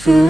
Sebagai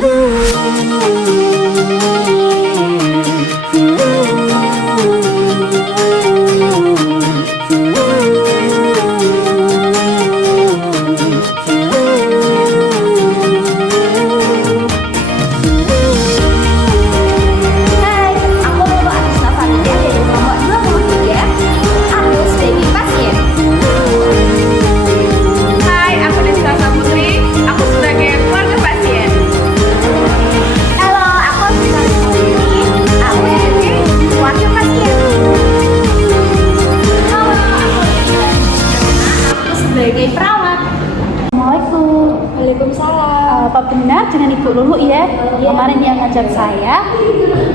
perawat. Assalamualaikum. Waalaikumsalam. Apa benar dengan Ibu Lulu ya? Kemarin yang ngajak saya.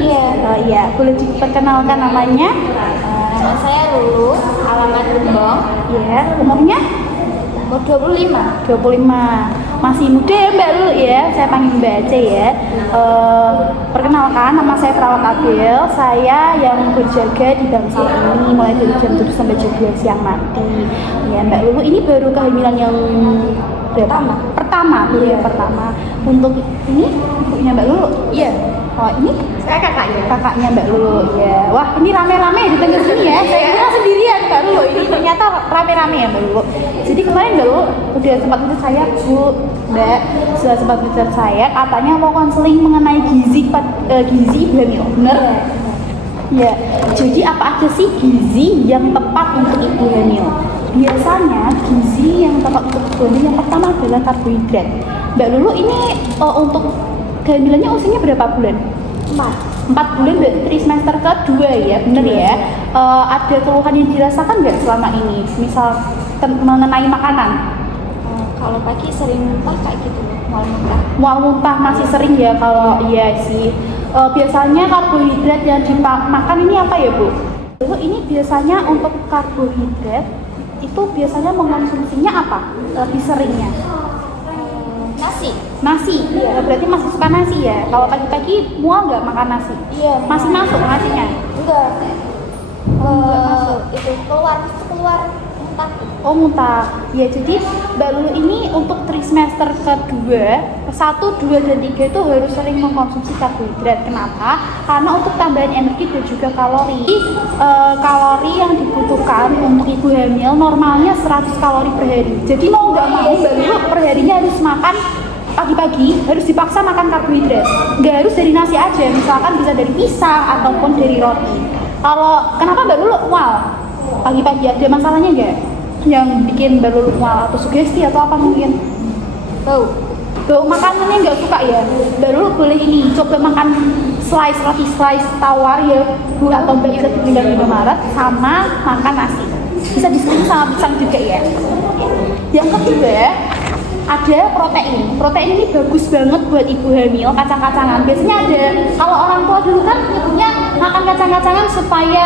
Iya. Boleh diperkenalkan namanya? Nama saya Lulu, alamat Gembong. Iya. Umurnya? Umur 25. 25. Masih muda ya Mbak Lulu ya? Saya panggil Mbak aja ya. Perkenalkan, nama saya Perawat Adel. Saya yang berjaga di bangsal ini mulai dari jam 7 sampai jam 2 siang nanti. Ya Mbak Lulu, ini baru kehamilan yang pertama. Iya. Pertama. Untuk ini ibunya Mbak Lulu? Iya. Oh ini Saya kakaknya. kakaknya Mbak Lulu ya. Wah ini rame-rame di tengah sini ya. Saya kira sendirian Mbak Lulu. Ini ternyata rame-rame ya Mbak Lulu. Jadi kemarin Mbak Lulu udah sempat ngechat saya, Bu, Mbak, sudah sempat ngechat saya. Katanya mau konseling mengenai gizi ibu hamil. Bener? Ya. Jadi apa aja sih gizi yang tepat untuk ibu hamil? Biasanya gizi yang tepat untuk ibu hamil yang pertama adalah karbohidrat. Mbak Lulu ini untuk kehamilannya usianya berapa bulan? 4 bulan berarti trimester kedua ya, bener ya. Ada keluhan yang dirasakan nggak selama ini? Misal mengenai makanan? Kalau pagi sering muntah kayak gitu, Mual muntah masih sering ya kalau iya sih. Biasanya karbohidrat yang dimakan ini apa ya Bu? Lalu ini biasanya untuk karbohidrat itu biasanya mengkonsumsinya apa? Lebih seringnya? Nasi, ya, berarti masih suka nasi ya. Kalau pagi-pagi mual nggak makan nasi? Iya. Masih masuk nasinya? Enggak. Masuk. Itu keluar muntah. Oh muntah. Ya jadi Mbak Lulu ini untuk trimester kedua, 1, 2, dan 3 itu harus sering mengkonsumsi karbohidrat. Kenapa? Karena untuk tambahan energi dan juga kalori. Kalori yang dibutuhkan untuk ibu hamil normalnya 100 kalori per hari. Jadi mau nggak mau Mbak Lulu per harinya harus makan pagi-pagi, harus dipaksa makan karbohidrat. Nggak harus dari nasi aja, misalkan bisa dari pisang ataupun dari roti. Kalau kenapa Mbak Lulu mual pagi-pagi, ada masalahnya nggak yang bikin Mbak Lulu mual atau sugesti atau apa mungkin? Bau makanannya nggak suka ya? Mbak Lulu boleh ini coba makan roti slice tawar ya Bu, atau Mbak bisa dipindah di Maret sama makan nasi. Bisa diseling sama pisang juga ya. Yang kedua ada protein. Protein ini bagus banget buat ibu hamil, kacang-kacangan. Biasanya ada, kalau orang tua dulu kan ibunya makan kacang-kacangan supaya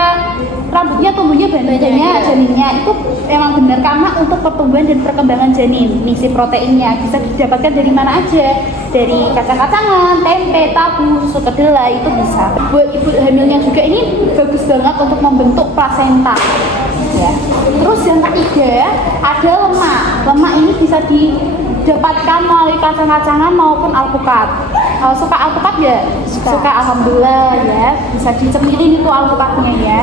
rambutnya tumbuhnya banyak janinnya. Itu memang benar karena untuk pertumbuhan dan perkembangan janin. Nih si proteinnya bisa didapatkan dari mana aja, dari kacang-kacangan, tempe, tahu, susu kedelai itu bisa. Buat ibu hamilnya juga ini bagus banget untuk membentuk plasenta. Ya. Terus yang ketiga ada lemak. Lemak ini bisa didapatkan melalui kacang-kacangan maupun alpukat. Suka alpukat ya? Suka alhamdulillah ya. Bisa dicemilin itu alpukatnya ya.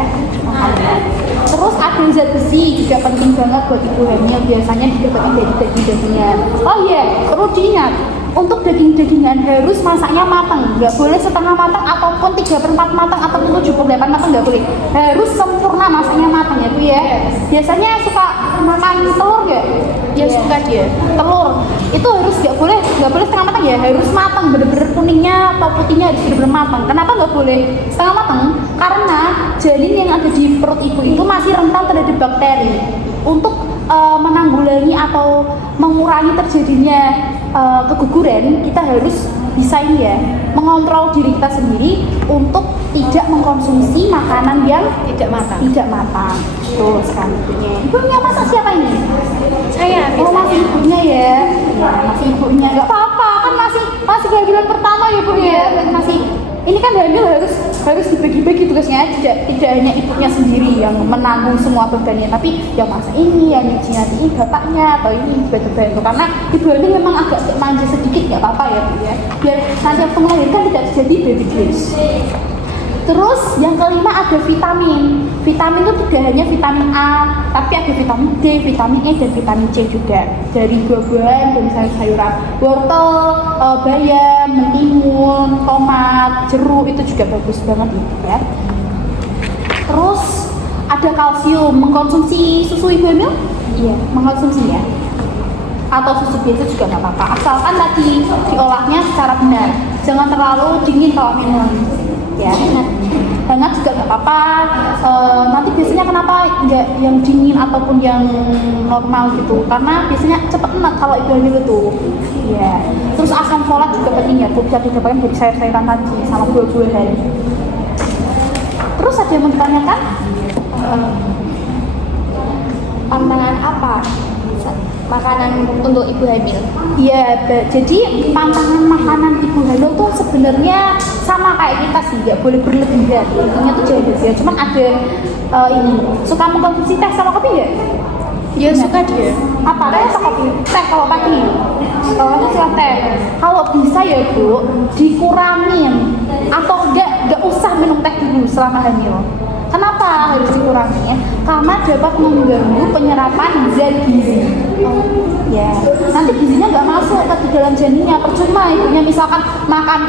Terus ada zat besi juga penting banget buat ibu hamil, biasanya didapatkan dari daging-dagingan. Oh iya, perlu diingat untuk daging-dagingan harus masaknya matang, nggak boleh setengah matang ataupun 3/4 matang ataupun 78 matang, nggak boleh, harus sempurna masaknya matang ya Bu ya. Biasanya suka makan telur nggak? Ya suka dia. Telur itu harus nggak boleh setengah matang ya, harus matang, bener-bener kuningnya atau putihnya harus bener-bener matang. Kenapa nggak boleh setengah matang? Karena janin yang ada di perut ibu itu masih rentan terhadap bakteri. Untuk menanggulangi atau mengurangi terjadinya keguguran, kita harus bisa ini ya, mengontrol diri kita sendiri untuk tidak mengkonsumsi makanan yang tidak matang. Tuh sekarang ibunya masak siapa ini? Saya. Oh masih ibunya ya? Ya masih ibunya, nggak apa-apa kan masih kehamilan pertama ya Bu ya. Masih ini kan hamil harus harus dibagi-bagi tugasnya, tidak hanya ibunya sendiri yang menanggung semua bebannya, tapi yang masa ini, yang nyuci nanti bapaknya atau ini bantu-bantu. Karena ibu ini memang agak manja sedikit, nggak apa-apa ya Bu ya, biar nanti waktu melahirkan tidak terjadi baby blues. Terus yang kelima ada vitamin. Vitamin itu tidak hanya vitamin A, tapi ada vitamin D, vitamin E, dan vitamin C juga. Dari buah-buahan, dari sayur-sayuran, wortel, bayam, mentimun, tomat, jeruk itu juga bagus banget ya. Terus ada kalsium. Mengkonsumsi susu ibu hamil? Iya, mengkonsumsi ya. Atau susu biasa juga nggak apa-apa. Asalkan tadi diolahnya secara benar. Jangan terlalu dingin kalau minum. Ya, hangat juga nggak apa-apa. Nanti biasanya kenapa nggak yang dingin ataupun yang normal gitu, karena biasanya cepet enak kalau ibu hamil itu ya. Terus asam folat juga penting ya Bu, bisa didapatkan dari sayur-sayuran tadi sama buah-buahan. Terus ada yang mau ditanyakan? Pantangan apa makanan untuk ibu hamil? Iya, jadi pantangan makanan ibu hamil tuh sebenarnya sama kayak kita sih, nggak boleh berlebihan. Intinya tuh jangan berlebihan. Cuman ada ini, suka mengkonsumsi teh sama kopi nggak? Ya suka dia. Apa? Teh atau kopi? Teh kalau pagi. Kalau aku suka teh. Kalau bisa ya Bu, dikurangin atau nggak usah minum teh dulu selama hamil. Kenapa harus dikurangi ya? Karena dapat mengganggu penyerapan zat gizi. Ya, nanti gizinya nggak masuk ke dalam janinnya. Percuma ibunya misalkan makan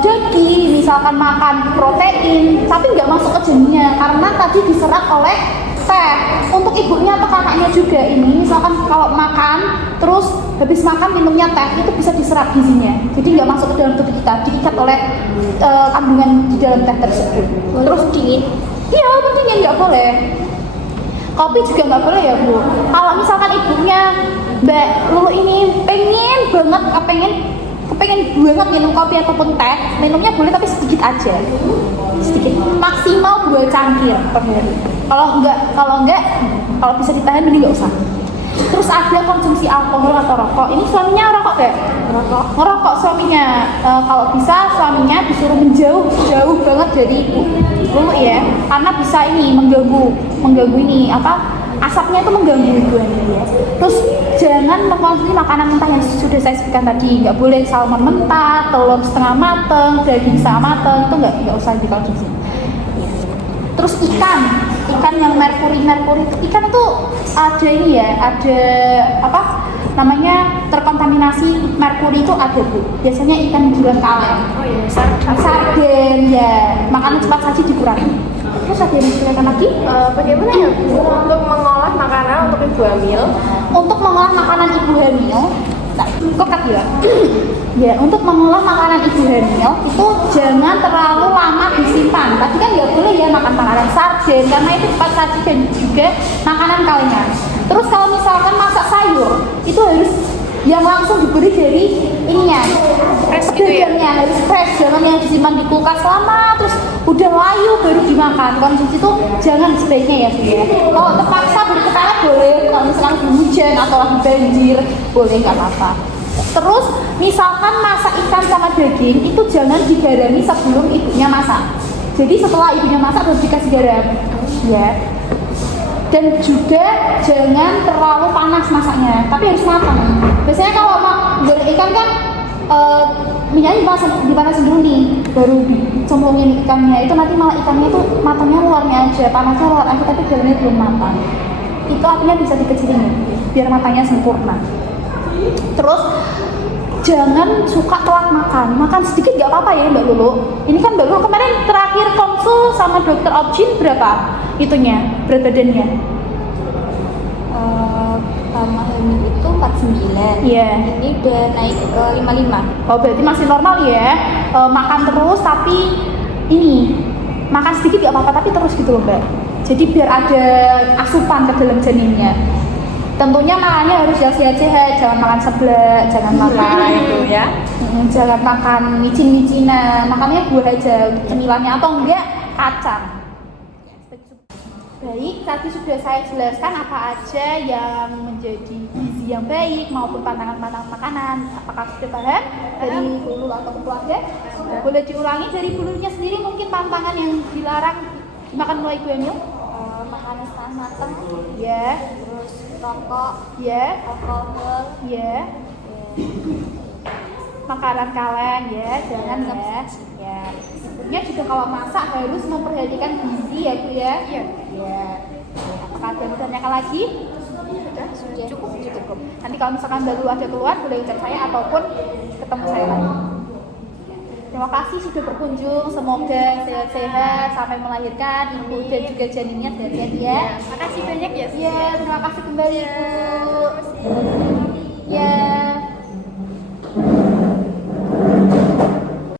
daging, misalkan makan protein, tapi nggak masuk ke janinnya karena tadi diserap oleh teh. Untuk ibunya atau kakaknya juga ini, misalkan kalau makan terus habis makan minumnya teh, itu bisa diserap gizinya. Jadi nggak masuk ke dalam tubuh kita, diikat oleh kandungan di dalam teh tersebut. Terus dingin? Iya, dingin nggak boleh. Kopi juga nggak boleh ya Bu. Kalau misalkan ibunya Mbak Lulu ini pengen banget minum kopi ataupun teh, minumnya boleh tapi sedikit aja, sedikit, maksimal 2 cangkir per hari. Kalau bisa ditahan mending nggak usah. Terus ada konsumsi alkohol atau rokok. Ini suaminya rokok nggak? Ngerokok suaminya. Kalau bisa suaminya disuruh jauh banget dari ibu dulu ya, karena bisa ini mengganggu ini asapnya itu mengganggu ibu ya. Terus jangan mengkonsumsi makanan mentah yang sudah saya sebutkan tadi. Nggak boleh salmon mentah, telur setengah mateng, daging setengah mateng, itu nggak usah dikonsumsi. Terus ikan yang merkuri ikan itu ada ini ya, ada terkontaminasi merkuri itu ada Bu. Biasanya ikan bulan kaleng. Oh iya, sarden ya, makanan cepat saji dikurangi. Terus ada yang disilakan lagi? Bagaimana ya Bu untuk mengolah makanan untuk ibu hamil? Untuk mengolah makanan ibu hamil, kok ya? Ya, untuk mengolah makanan ibu hamil itu jangan terlalu lama disimpan. Tadi kan nggak boleh ya makan makanan sarden karena itu cepat saji dan juga makanan kalengan. Terus kalau misalkan masak sayur itu harus yang langsung diberi dari ininya, fresh gitu ya? Harus fresh, jangan yang disimpan di kulkas lama terus udah layu baru dimakan. Konsumsi itu jangan sebaiknya ya Bu ya. Kalau terpaksa beli ketela boleh, kalau misalkan hujan atau lagi banjir boleh, nggak apa-apa. Terus misalkan masak ikan sama daging itu jangan digarami sebelum ibunya masak. Jadi setelah ibunya masak baru dikasih garam ya. Dan juga jangan terlalu panas masaknya, tapi harus matang. Biasanya kalau mau goreng ikan kan minyaknya dipanasin dulu nih, baru dicemplungin ikannya. Itu nanti malah ikannya itu matangnya luarnya aja, panasnya luar aja, tapi dalamnya belum matang. Itu artinya bisa dikecilin biar matangnya sempurna. Terus jangan suka telat makan sedikit nggak apa-apa ya Mbak Lulu. Ini kan Mbak Lulu kemarin terakhir konsul sama dokter Objin berapa itunya berat badannya? Pertama hamil itu 49. Iya. Ini udah naik ke 55. Oh berarti masih normal ya. Makan terus tapi ini makan sedikit nggak apa-apa tapi terus gitu loh Mbak. Jadi biar ada asupan ke dalam janinnya. Tentunya makannya harus yang sehat-sehat, jangan makan seblak, jangan makan itu ya. Jangan makan micin-micinan, makannya buah aja untuk cemilannya atau enggak kacang. Baik, tadi sudah saya jelaskan apa aja yang menjadi gizi yang baik maupun pantangan-pantangan makanan. Apakah sudah paham dari Lulu atau keluarga? Boleh diulangi dari bulunya sendiri, mungkin pantangan yang dilarang dimakan oleh Ibu Emil. Makan setengah matang, Ya, terus rokok, ya, alkohol, ya. Makanan kaleng ya, jangan ya. Ya. Ibunya juga kalau masak harus memperhatikan gizi ya Bu ya. Iya. Ya. Apakah ada yang bertanyakan lagi? sudah Cukup. Nanti kalau misalkan baru ada keluar boleh chat saya ataupun ketemu saya lagi. Terima kasih sudah berkunjung. Semoga sehat-sehat sampai melahirkan, ibu dan juga janinnya sehat-sehat ya. Makasih banyak ya. Iya, terima kasih kembali Bu. Ya.